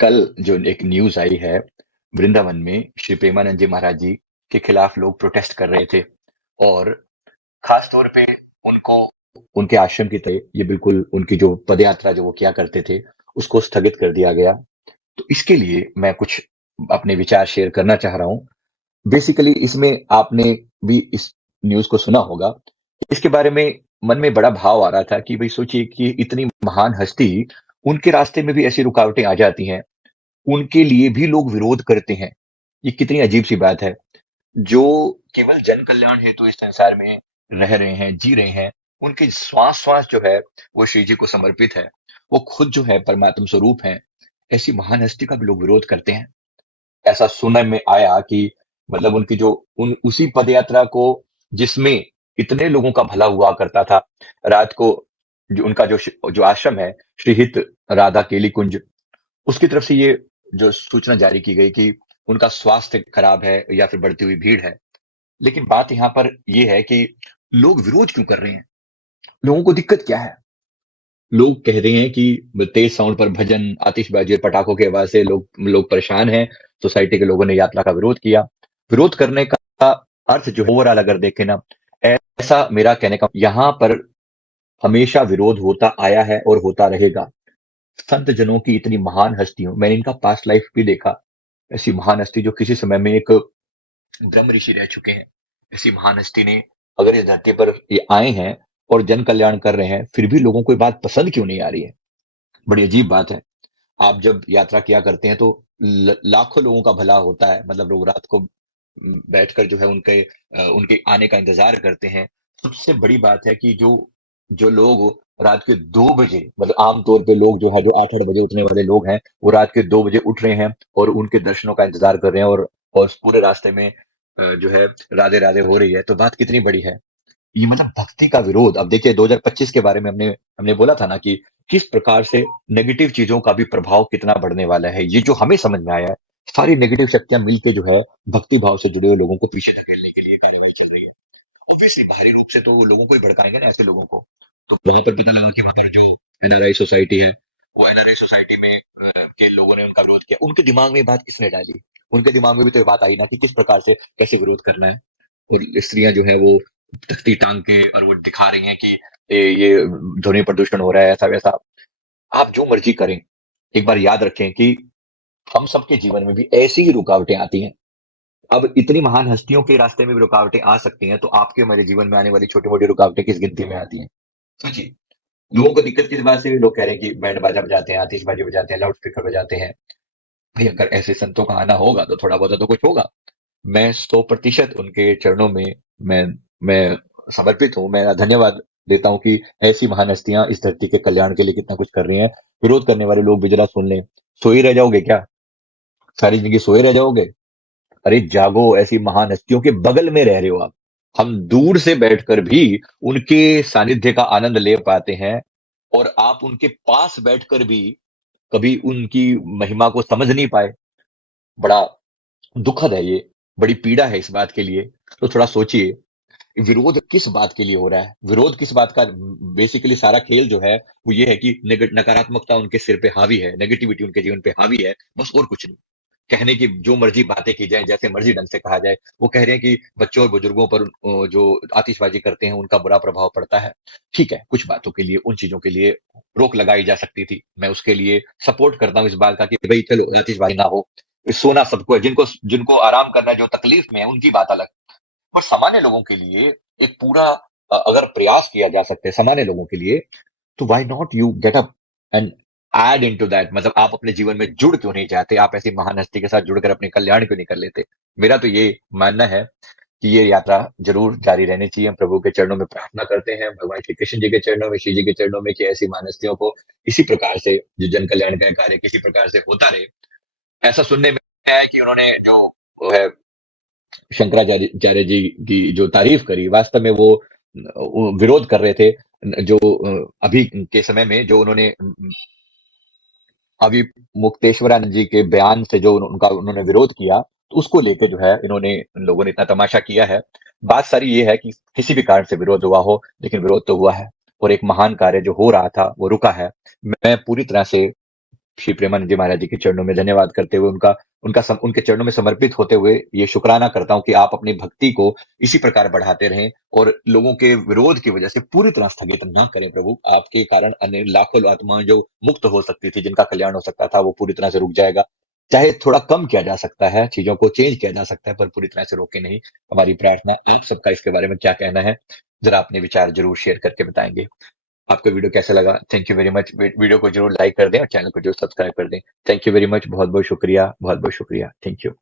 कल जो एक न्यूज़ आई है, वृंदावन में श्री प्रेमानंद जी महाराज जी के खिलाफ लोग प्रोटेस्ट कर रहे थे और खास तौर पे उनको उनके आश्रम की तरह ये बिल्कुल उनकी जो पदयात्रा जो वो किया करते थे, उसको स्थगित कर दिया गया। तो इसके लिए मैं कुछ अपने विचार शेयर करना चाह रहा हूँ। बेसिकली इसमें आपने भी इस न्यूज़ को सुना होगा। इसके बारे में मन में बड़ा भाव आ रहा था कि भई सोचिए कि इतनी महान हस्ती, उनके रास्ते में भी ऐसी रुकावटें आ जाती हैं। उनके लिए भी लोग विरोध करते हैं। ये कितनी अजीब-सी बात है। जो केवल जन कल्याण हेतु इस संसार में रह रहे हैं, जी रहे हैं, उनकी श्वास-श्वास जो है, वो श्री जी को समर्पित है। वो खुद जो है परमात्म स्वरूप हैं। ऐसी महान हस्ती का भी लोग विरोध करते हैं। ऐसा सुनने में आया कि मतलब उनकी जो उन उसी पदयात्रा को जिसमें इतने लोगों का भला हुआ करता था, रात को जो उनका जो आश्रम है, श्री हित राधा केली कुंज, उसकी तरफ से ये जो सूचना जारी की गई कि उनका स्वास्थ्य खराब है या फिर बढ़ती हुई भीड़ है। लेकिन बात यहाँ पर ये है कि लोग विरोध क्यों कर रहे हैं? लोगों को दिक्कत क्या है? लोग कह रहे हैं कि तेज साउंड पर भजन, आतिशबाजी और पटाखों की आवाज से लोग लोग परेशान हैं। सोसाइटी के लोगों ने यात्रा का विरोध किया। विरोध करने का अर्थ जो है ओवरऑल अगर देखें ना, ऐसा मेरा कहने का यहाँ पर हमेशा विरोध होता आया है और होता रहेगा। संत जनों की इतनी महान हस्तियों मैंने इनका पास्ट लाइफ भी देखा। ऐसी महान हस्ती जो किसी समय में एक ब्रह्म ऋषि रह चुके हैं। ऐसी महान हस्ती ने अगर इस धरती पर ये आए हैं और जन कल्याण कर रहे हैं, फिर भी लोगों को ये बात पसंद क्यों नहीं आ रही है? बड़ी अजीब बात है। आप जब यात्रा किया करते हैं तो लाखों लोगों का भला होता है। मतलब लोग रात को बैठकर जो है उनके आने का इंतजार करते हैं। सबसे बड़ी बात है कि जो जो लोग रात के 2 बजे मतलब आमतौर पे लोग जो है जो 8-8 बजे उठने वाले लोग हैं, वो रात के 2 बजे उठ रहे हैं और उनके दर्शनों का इंतजार कर रहे हैं और पूरे रास्ते में जो है राधे राधे हो रही है। तो बात कितनी बड़ी है। ये मतलब भक्ति का विरोध। अब देखिए 2025 के बारे में हमने हमने बोला था ना कि किस प्रकार से नेगेटिव चीजों का भी प्रभाव कितना बढ़ने वाला है। ये जो हमें समझ में आया है, सारी नेगेटिव शक्तियां मिलके जो है भक्ति भाव से जुड़े हुए लोगों को पीछे धकेलने के लिए कार्यवाही चल रही है। ऑब्वियसली बाहरी रूप से तो वो लोगों को ही भड़काएंगे ना ऐसे लोगों को। तो वहां पर पता लगा कि वहां पर जो एनआरआई सोसाइटी है, वो एनआरआई सोसाइटी में के लोगों ने उनका विरोध किया। उनके दिमाग में ये बात किसने डाली? उनके दिमाग में भी तो ये बात आई ना कि किस प्रकार से कैसे विरोध करना है। और स्त्रियां जो है वो तख्ती टांग के और वो दिखा रही हैं कि ये ध्वनि प्रदूषण हो रहा है ऐसा वैसा। आप जो मर्जी करें, एक बार याद रखें कि हम सबके जीवन में भी ऐसी ही रुकावटें आती हैं। अब इतनी महान हस्तियों के रास्ते में भी रुकावटें आ सकती हैं, तो आपके हमारे जीवन में आने वाली छोटी-मोटी रुकावटें किस गिनती में आती हैं? सोचिए, लोगों को दिक्कत किस बात से है? लोग कह रहे हैं कि बैंड बाजा बजाते हैं, आतिशबाजी बजाते हैं, लाउड स्पीकर बजाते हैं। भई अगर ऐसे संतों का आना होगा, तो थोड़ा बहुत तो कुछ होगा। मैं 100% उनके चरणों में मैं मैं समर्पित हूँ। मैं धन्यवाद देता हूँ कि ऐसी महान हस्तियाँ इस धरती के कल्याण के लिए कितना कुछ कर रही हैं। विरोध करने वाले लोग भी ज़रा सुन लें। सोए रह जाओगे क्या? सारी ज़िंदगी सोए रह जाओगे? अरे जागो, ऐसी महान हस्तियों के बगल में रह रहे हो आप। हम दूर से बैठकर भी उनके सानिध्य का आनंद ले पाते हैं और आप उनके पास बैठकर भी कभी उनकी महिमा को समझ नहीं पाए। बड़ा दुखद है ये, बड़ी पीड़ा है इस बात के लिए। तो थोड़ा सोचिए, विरोध किस बात के लिए हो रहा है? विरोध किस बात का बेसिकली सारा खेल जो है, वो ये है कि नकारात्मकता उनके सिर पे हावी है, नेगेटिविटी उनके जीवन पे हावी है, बस और कुछ नहीं। कहने की जो मर्ज़ी बातें की जाएँ, जैसे मर्ज़ी ढंग से कहा जाए। वो कह रहे हैं कि बच्चों और बुजुर्गों पर जो आतिशबाज़ी करते हैं, उनका बुरा प्रभाव पड़ता है। ठीक है, कुछ बातों के लिए, उन चीज़ों के लिए रोक लगाई जा सकती थी। मैं उसके लिए सपोर्ट करता हूँ इस बात का कि भई चलो आतिशबाज़ी ना हो। सोना सबको है, जिनको जिनको आराम करना है, जो तकलीफ में है, उनकी बात अलग। पर सामान्य लोगों के लिए एक पूरा अगर प्रयास किया जा सकता है सामान्य लोगों के लिए, तो why not you get up and add into that. मतलब आप अपने जीवन में जुड़ क्यों नहीं चाहते? आप ऐसी महान हस्ती के साथ जुड़कर अपने कल्याण क्यों नहीं कर लेते? मेरा तो ये मानना है कि ये यात्रा ज़रूर जारी रहनी चाहिए। हम प्रभु के चरणों में प्रार्थना करते हैं, भगवान श्री कृष्ण जी के चरणों में, शिव जी के चरणों में कि ऐसी महान हस्तियों को इसी प्रकार से जो जन कल्याण का कार्य किसी प्रकार से होता रहे। ऐसा सुनने में आया है कि उन्होंने जो वो है शंकराचार्य जी की जो तारीफ करी, वास्तव में वो विरोध कर रहे थे। जो अभी के समय में जो अभी मुक्तेश्वरानंद जी के बयान से जो उनका उन्होंने विरोध किया, तो उसको लेके जो है इन्होंने इन लोगों ने इतना तमाशा किया है। बात सारी ये है कि किसी भी कारण से विरोध हुआ हो, लेकिन विरोध तो हुआ है और एक महान कार्य जो हो रहा था, वो रुका है। मैं पूरी तरह से श्री प्रेमानंद जी महाराज जी के चरणों में धन्यवाद करते हुए उनके चरणों में समर्पित होते हुए ये शुक्राना करता हूँ कि आप अपनी भक्ति को इसी प्रकार बढ़ाते रहें और लोगों के विरोध की वजह से पूरी तरह स्थगित ना करें प्रभु। आपके कारण अन्य लाखों आत्माएं जो मुक्त हो सकती थी, जिनका कल्याण हो सकता था, वो पूरी तरह से रुक जाएगा। चाहे थोड़ा कम किया जा सकता है, चीजों को चेंज किया जा सकता है, पर पूरी तरह से रोके नहीं। हमारी प्रार्थना आप सबका इसके बारे में क्या कहना है, जरा अपने विचार जरूर शेयर करके बताएंगे। आपको वीडियो कैसा लगा? Thank you very much. Video को जरूर लाइक कर दें और चैनल को जरूर सब्सक्राइब कर दें। Thank you very much. बहुत बहुत शुक्रिया, बहुत बहुत शुक्रिया। Thank you.